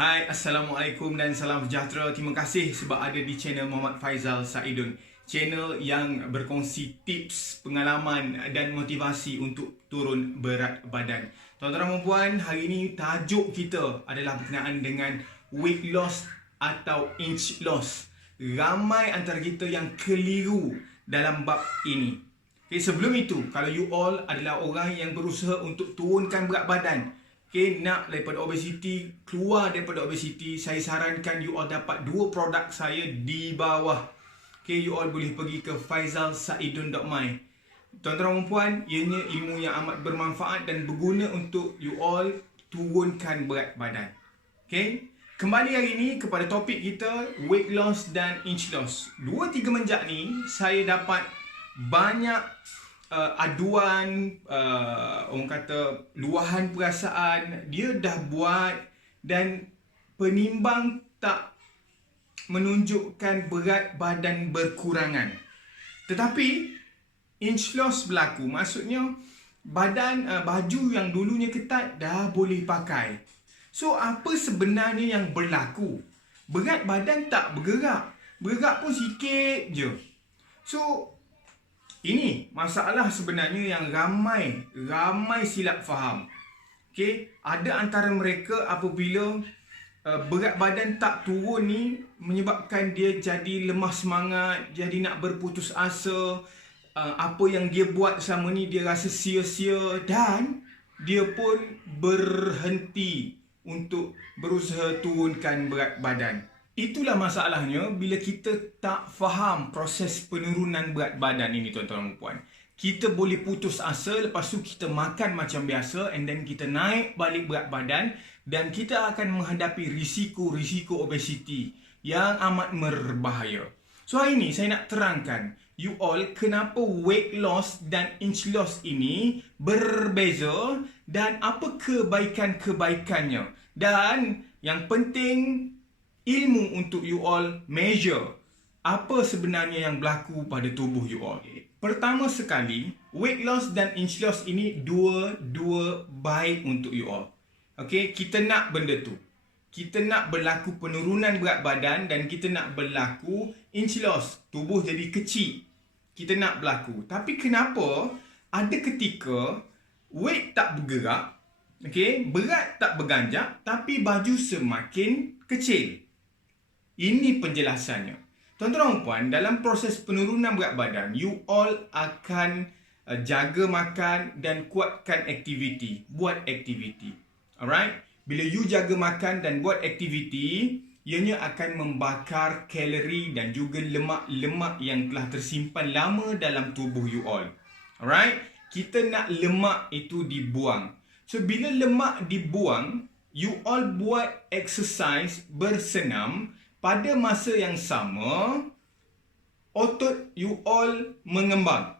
Hai, Assalamualaikum dan salam sejahtera. Terima kasih sebab ada di channel Muhammad Faizal Saidun. Channel yang berkongsi tips, pengalaman dan motivasi untuk turun berat badan. Tuan-tuan dan puan, hari ini tajuk kita adalah berkenaan dengan weight loss atau inch loss. Ramai antara kita yang keliru dalam bab ini. Okay, sebelum itu, kalau you all adalah orang yang berusaha untuk turunkan berat badan, nak daripada obesity, keluar daripada obesity, saya sarankan you all dapat dua produk saya di bawah. You all boleh pergi ke faizalsaidun.my. Tuan-tuan dan puan, ianya ilmu yang amat bermanfaat dan berguna untuk you all turunkan berat badan. Kembali hari ini kepada topik kita, weight loss dan inch loss. 2-3 menjak ni saya dapat banyak aduan, orang kata luahan perasaan, dia dah buat dan penimbang tak menunjukkan berat badan berkurangan. Tetapi inch loss berlaku, maksudnya badan baju yang dulunya ketat dah boleh pakai. So apa sebenarnya yang berlaku? Berat badan tak bergerak, bergerak pun sikit je. So ini masalah sebenarnya yang ramai silap faham. Ada antara mereka apabila berat badan tak turun ni menyebabkan dia jadi lemah semangat, jadi nak berputus asa. Apa yang dia buat selama ni dia rasa sia-sia dan dia pun berhenti untuk berusaha turunkan berat badan. Itulah masalahnya bila kita tak faham proses penurunan berat badan ini, tuan-tuan dan puan. Kita boleh putus asa, lepas tu kita makan macam biasa and then kita naik balik berat badan dan kita akan menghadapi risiko obesity yang amat berbahaya. So hari ini saya nak terangkan you all kenapa weight loss dan inch loss ini berbeza dan apa kebaikan-kebaikannya. Dan yang penting, ilmu untuk you all measure apa sebenarnya yang berlaku pada tubuh you all. Pertama sekali, weight loss dan inch loss ini dua baik untuk you all. Kita nak benda tu. Kita nak berlaku penurunan berat badan dan kita nak berlaku inch loss, tubuh jadi kecil. Kita nak berlaku. Tapi kenapa ada ketika weight tak bergerak, berat tak berganjak tapi baju semakin kecil? Ini penjelasannya. Tuan-tuan dan puan, dalam proses penurunan berat badan, you all akan jaga makan dan kuatkan aktiviti. Buat aktiviti. Alright? Bila you jaga makan dan buat aktiviti, ianya akan membakar kalori dan juga lemak-lemak yang telah tersimpan lama dalam tubuh you all. Alright? Kita nak lemak itu dibuang. So, bila lemak dibuang, you all buat exercise bersenam. Pada masa yang sama, otot you all mengembang.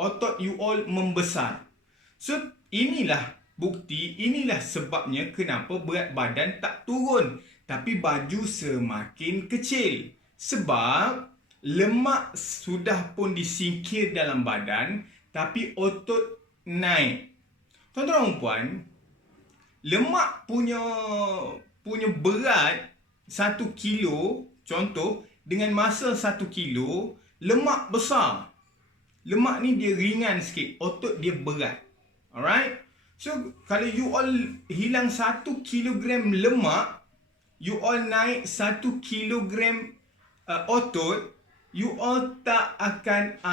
Otot you all membesar. So, inilah bukti, inilah sebabnya kenapa berat badan tak turun. Tapi baju semakin kecil. Sebab lemak sudah pun disingkir dalam badan, tapi otot naik. Tuan-tuan dan puan, lemak punya berat 1 kilo, contoh, dengan masa 1 kilo, lemak besar. Lemak ni dia ringan sikit, otot dia berat. Alright? So, kalau you all hilang 1 kilogram lemak, you all naik 1 kilogram otot, you all tak akan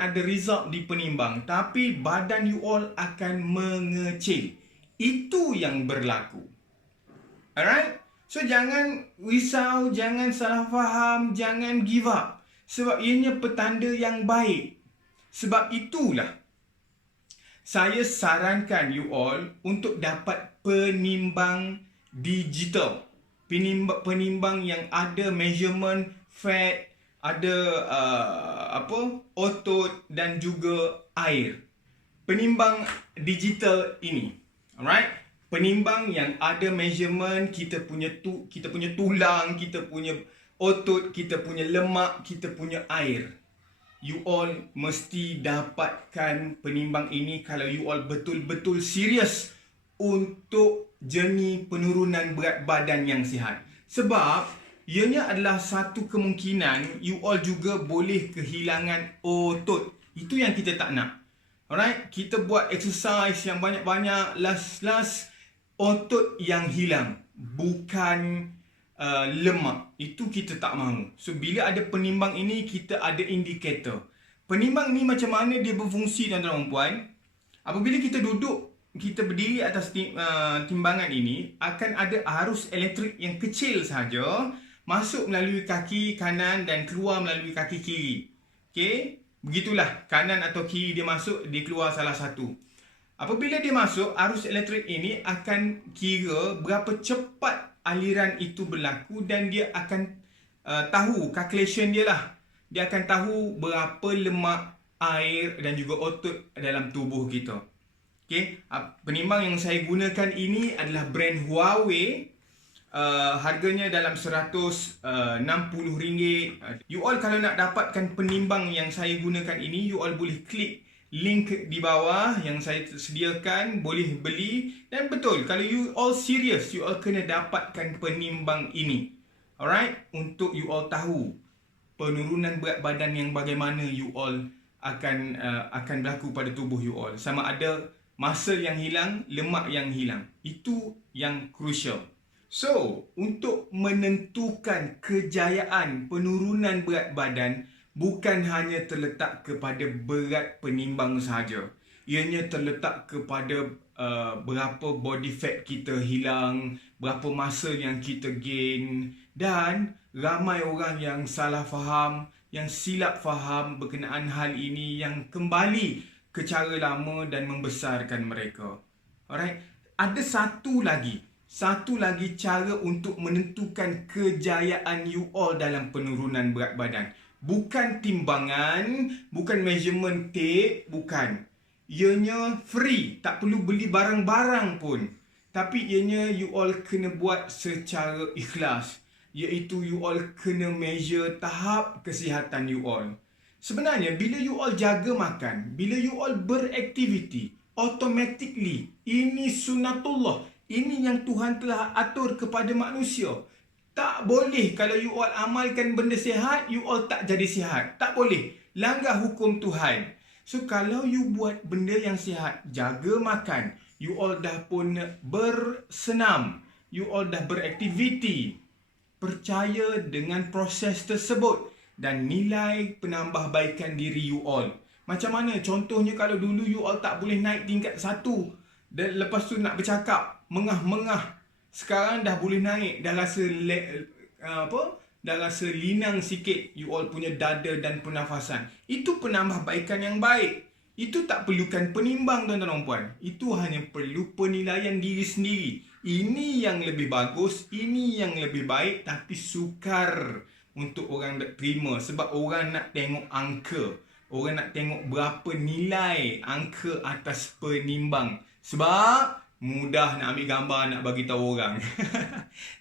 ada result di penimbang. Tapi badan you all akan mengecil. Itu yang berlaku. Alright? So, jangan risau, jangan salah faham, jangan give up. Sebab ianya petanda yang baik. Sebab itulah saya sarankan you all untuk dapat penimbang digital. Penimbang yang ada measurement fat, ada otot dan juga air. Penimbang digital ini. Alright? Penimbang yang ada measurement, kita punya tulang, kita punya otot, kita punya lemak, kita punya air. You all mesti dapatkan penimbang ini kalau you all betul-betul serius untuk journey penurunan berat badan yang sihat. Sebab ianya adalah satu kemungkinan you all juga boleh kehilangan otot. Itu yang kita tak nak. Alright, kita buat exercise yang banyak-banyak, last otot yang hilang, bukan lemak. Itu kita tak mahu. So bila ada penimbang ini, kita ada indikator. Penimbang ni macam mana dia berfungsi, tuan-tuan dan puan? Apabila kita duduk, kita berdiri atas timbangan ini, akan ada arus elektrik yang kecil sahaja masuk melalui kaki kanan dan keluar melalui kaki kiri. Okey, begitulah, kanan atau kiri dia masuk, dia keluar salah satu. Apabila dia masuk, arus elektrik ini akan kira berapa cepat aliran itu berlaku dan dia akan tahu calculation dia lah. Dia akan tahu berapa lemak, air dan juga otot dalam tubuh kita. Okay. Penimbang yang saya gunakan ini adalah brand Huawei. Harganya dalam RM160. You all kalau nak dapatkan penimbang yang saya gunakan ini, you all boleh klik link di bawah yang saya sediakan, boleh beli. Dan betul, kalau you all serious, you all kena dapatkan penimbang ini. Alright, untuk you all tahu penurunan berat badan yang bagaimana you all akan berlaku pada tubuh you all. Sama ada muscle yang hilang, lemak yang hilang. Itu yang crucial. So, untuk menentukan kejayaan penurunan berat badan, bukan hanya terletak kepada berat penimbang sahaja. Ianya terletak kepada berapa body fat kita hilang, berapa muscle yang kita gain. Dan ramai orang yang salah faham, yang silap faham berkenaan hal ini, yang kembali ke cara lama dan membesarkan mereka. Alright, ada satu lagi cara untuk menentukan kejayaan you all dalam penurunan berat badan. Bukan timbangan, bukan measurement tape, bukan. Ianya free, tak perlu beli barang-barang pun. Tapi ianya you all kena buat secara ikhlas. Iaitu you all kena measure tahap kesihatan you all. Sebenarnya bila you all jaga makan, bila you all beraktiviti, automatically ini sunnatullah. Ini yang Tuhan telah atur kepada manusia. Tak boleh kalau you all amalkan benda sihat, you all tak jadi sihat. Tak boleh. Langgar hukum Tuhan. So kalau you buat benda yang sihat, jaga makan, you all dah pun bersenam, you all dah beraktiviti, percaya dengan proses tersebut dan nilai penambahbaikan diri you all. Macam mana? Contohnya kalau dulu you all tak boleh naik tingkat 1 dan lepas tu nak bercakap, mengah-mengah. Sekarang dah boleh naik, dah rasa dah rasa linang sikit you all punya dada dan pernafasan. Itu penambahbaikan yang baik. Itu tak perlukan penimbang, tuan-tuan dan puan. Itu hanya perlu penilaian diri sendiri. Ini yang lebih bagus, ini yang lebih baik, tapi sukar untuk orang nak terima. Sebab orang nak tengok angka. Orang nak tengok berapa nilai angka atas penimbang. Sebab mudah nak ambil gambar, nak bagi tahu orang.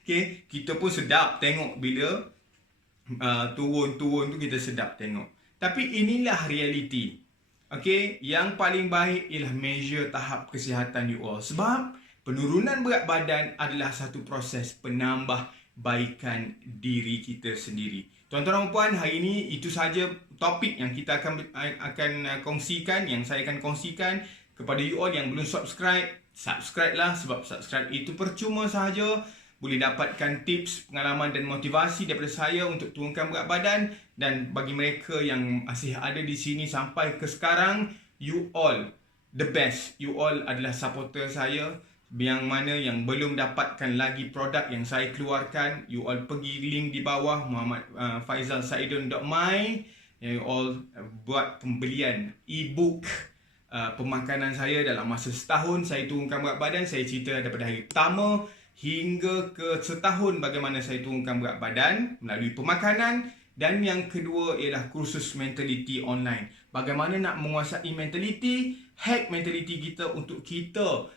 Okay, kita pun sedap tengok bila turun-turun tu, kita sedap tengok. Tapi inilah realiti. Okay, yang paling baik ialah measure tahap kesihatan you all. Sebab penurunan berat badan adalah satu proses penambahbaikan diri kita sendiri. Tuan-tuan dan puan, hari ini itu saja topik yang kita akan kongsikan, yang saya akan kongsikan. Kepada you all yang belum subscribe, subscribe lah, sebab subscribe itu percuma sahaja. Boleh dapatkan tips, pengalaman dan motivasi daripada saya untuk turunkan berat badan. Dan bagi mereka yang masih ada di sini sampai ke sekarang, you all the best. You all adalah supporter saya. Yang mana yang belum dapatkan lagi produk yang saya keluarkan, you all pergi link di bawah muhammadfaizalsaidun.my. You all buat pembelian e-book pemakanan saya dalam masa setahun. Saya turunkan berat badan. Saya cerita daripada hari pertama hingga ke setahun bagaimana saya turunkan berat badan melalui pemakanan. Dan yang kedua ialah kursus mentality online. Bagaimana nak menguasai mentality, hack mentality kita untuk kita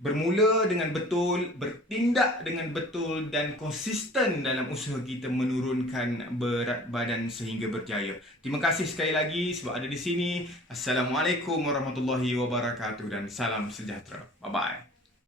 bermula dengan betul, bertindak dengan betul dan konsisten dalam usaha kita menurunkan berat badan sehingga berjaya. Terima kasih sekali lagi sebab ada di sini. Assalamualaikum warahmatullahi wabarakatuh dan salam sejahtera. Bye-bye.